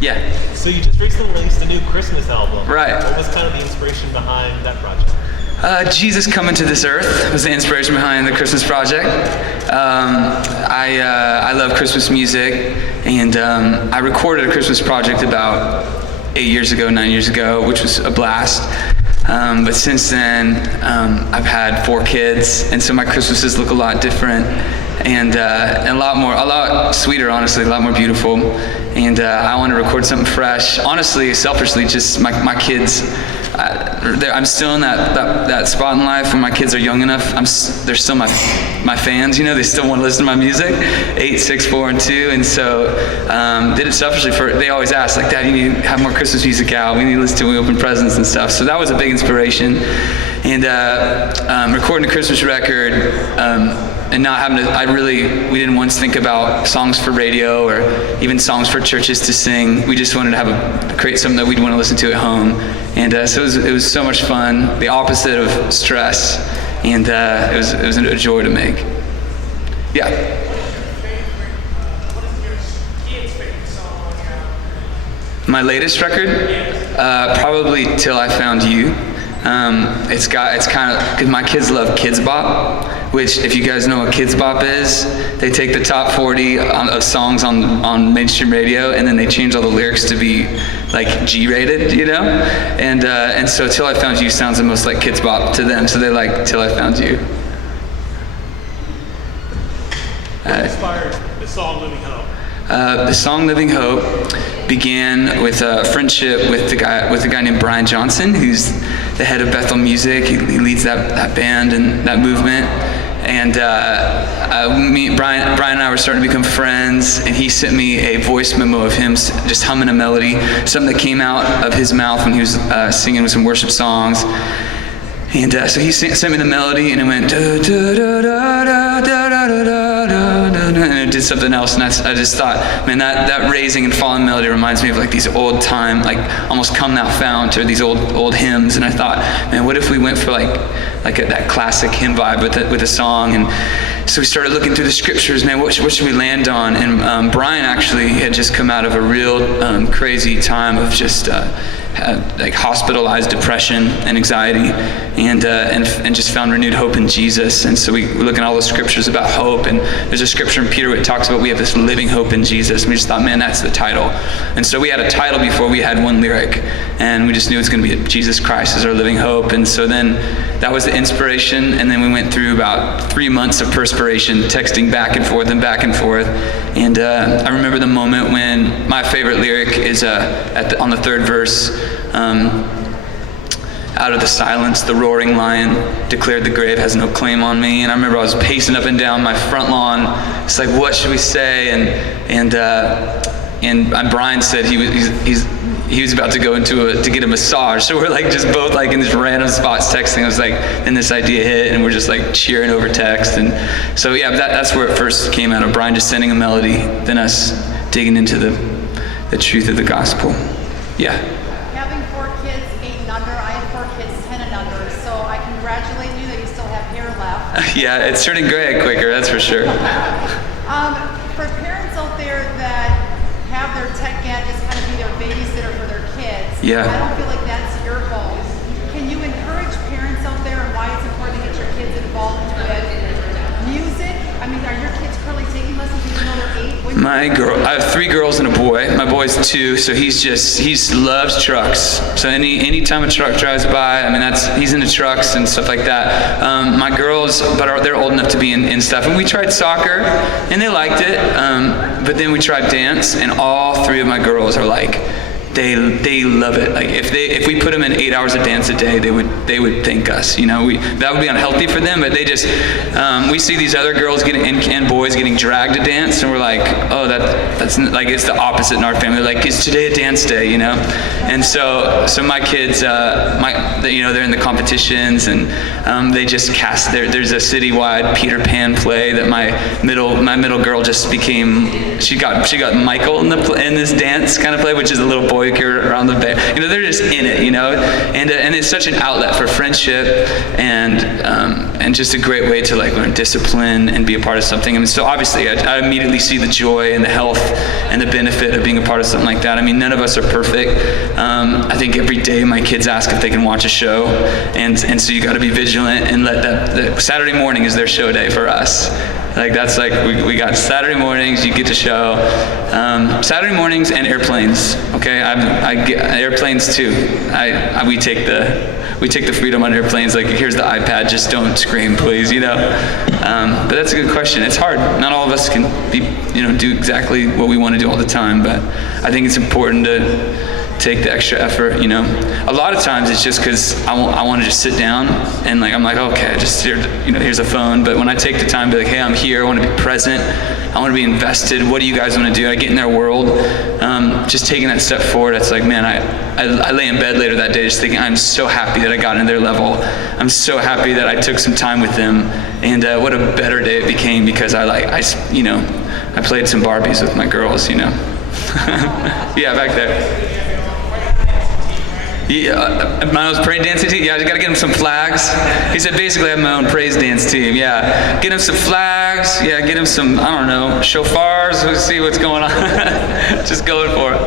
Yeah. So you just recently released a new Christmas album. Right. What was kind of the inspiration behind that project? Jesus coming to this earth was the inspiration behind the Christmas project. I love Christmas music, and I recorded a Christmas project about 9 years ago, which was a blast. But since then, I've had 4 kids, and so my Christmases look a lot different, and a lot sweeter, honestly, a lot more beautiful. And I want to record something fresh. Honestly, selfishly, just my kids. I'm still in that spot in life where my kids are young enough. They're still my fans. You know, they still want to listen to my music. 8, 6, 4, and 2. And so did it selfishly. They always ask, like, Dad, you need to have more Christmas music out. We need to listen to it when we open presents and stuff. So that was a big inspiration. And recording a Christmas record. And not having to, we didn't once think about songs for radio or even songs for churches to sing. We just wanted to create something that we'd want to listen to at home. And so it was so much fun, the opposite of stress. And it was a joy to make. Yeah. What is your kids' favorite song on your album? My latest record? Probably Till I Found You. It's kind of, because my kids love Kids Bop, which, if you guys know what Kids Bop is, they take the top 40 of songs on mainstream radio, and then they change all the lyrics to be like G-rated, you know? And so Till I Found You sounds the most like Kids Bop to them, so they like Till I Found You. What inspired the song Living Hope? The song Living Hope began with a friendship with a guy named Brian Johnson, who's the head of Bethel Music. He leads that band and that movement. And Brian and I were starting to become friends, and he sent me a voice memo of him just humming a melody, something that came out of his mouth when he was singing with some worship songs. And so he sent me the melody, and it went da da da da da da da da da, and it did something else. And I just thought, man, that raising and falling melody reminds me of like these old time, like almost Come Thou Fount, or these old hymns. And I thought, man, what if we went for that classic hymn vibe with a song? And so we started looking through the scriptures, man, what should we land on? And Brian actually had just come out of a real crazy time of just like hospitalized depression and anxiety, and just found renewed hope in Jesus. And so we look at all the scriptures about hope, and there's a scripture in Peter where it talks about we have this living hope in Jesus. And we just thought, man, that's the title. And so we had a title before we had one lyric, and we just knew it's going to be Jesus Christ is our living hope. And so then that was the inspiration, and then we went through about 3 months of perspiration, texting back and forth. And I remember the moment when my favorite lyric is on the 3rd verse. Out of the silence, the roaring lion declared the grave has no claim on me. And I remember I was pacing up and down my front lawn. It's like, what should we say? And Brian said he was about to go to get a massage. So we're like just both like in these random spots texting. I was like, then this idea hit, and we're just like cheering over text. And so yeah, that's where it first came out of Brian just sending a melody, then us digging into the truth of the gospel. Yeah. Having 4 kids, 8 and under, I have 4 kids, 10 and under, so I congratulate you that you still have hair left. Yeah, it's turning gray quicker, that's for sure. For parents out there that have their tech gadgets kind of be their babysitter for their kids, Yeah. I don't feel like that's your goal. Can you encourage parents out there and why it's important to get your kids involved with music? I mean, are your kids currently taking lessons even though they're 8? I have 3 girls and a boy. My boy's 2, so he loves trucks. So any time a truck drives by, I mean, he's into trucks and stuff like that. My girls, they're old enough to be in stuff. And we tried soccer, and they liked it. But then we tried dance, and all 3 of my girls are like, they love it. Like if we put them in 8 hours of dance a day, they would thank us. You know, that would be unhealthy for them. But they just we see these other girls and boys getting dragged to dance, and we're like, oh, that's like it's the opposite in our family. Like, is today a dance day? You know, and so my kids, they're in the competitions, and they just cast. There's a citywide Peter Pan play that my middle girl just became. She got Michael in this dance kind of play, which is a little boy boiker around the bay. They're just in it, and it's such an outlet for friendship and just a great way to like learn discipline and be a part of something. So obviously I immediately see the joy and the health and the benefit of being a part of something like that. None of us are perfect. I think every day my kids ask if they can watch a show, and so you got to be vigilant and let that Saturday morning is their show day for us. Like that's like we got Saturday mornings, you get to show. Saturday mornings and airplanes. Okay, I get airplanes too. We take the freedom on airplanes. Like here's the iPad, just don't scream, please. But that's a good question. It's hard. Not all of us can do exactly what we want to do all the time. But I think it's important to take the extra effort. A lot of times it's just because I want to just sit down and I'm like, okay, just here's a phone. But when I take the time to be like, hey, I'm here, I want to be present, I want to be invested, what do you guys want to do? I get in their world. Just taking that step forward, it's like, man, I lay in bed later that day just thinking, I'm so happy that I got into their level. I'm so happy that I took some time with them, and what a better day it became because I played some Barbies with my girls. Yeah, back there. Yeah, my own praise dancing team. Yeah, I just gotta get him some flags. He said basically I have my own praise dance team. Yeah, get him some flags. Yeah, get him some, I don't know, shofars. We'll see what's going on. Just going for it.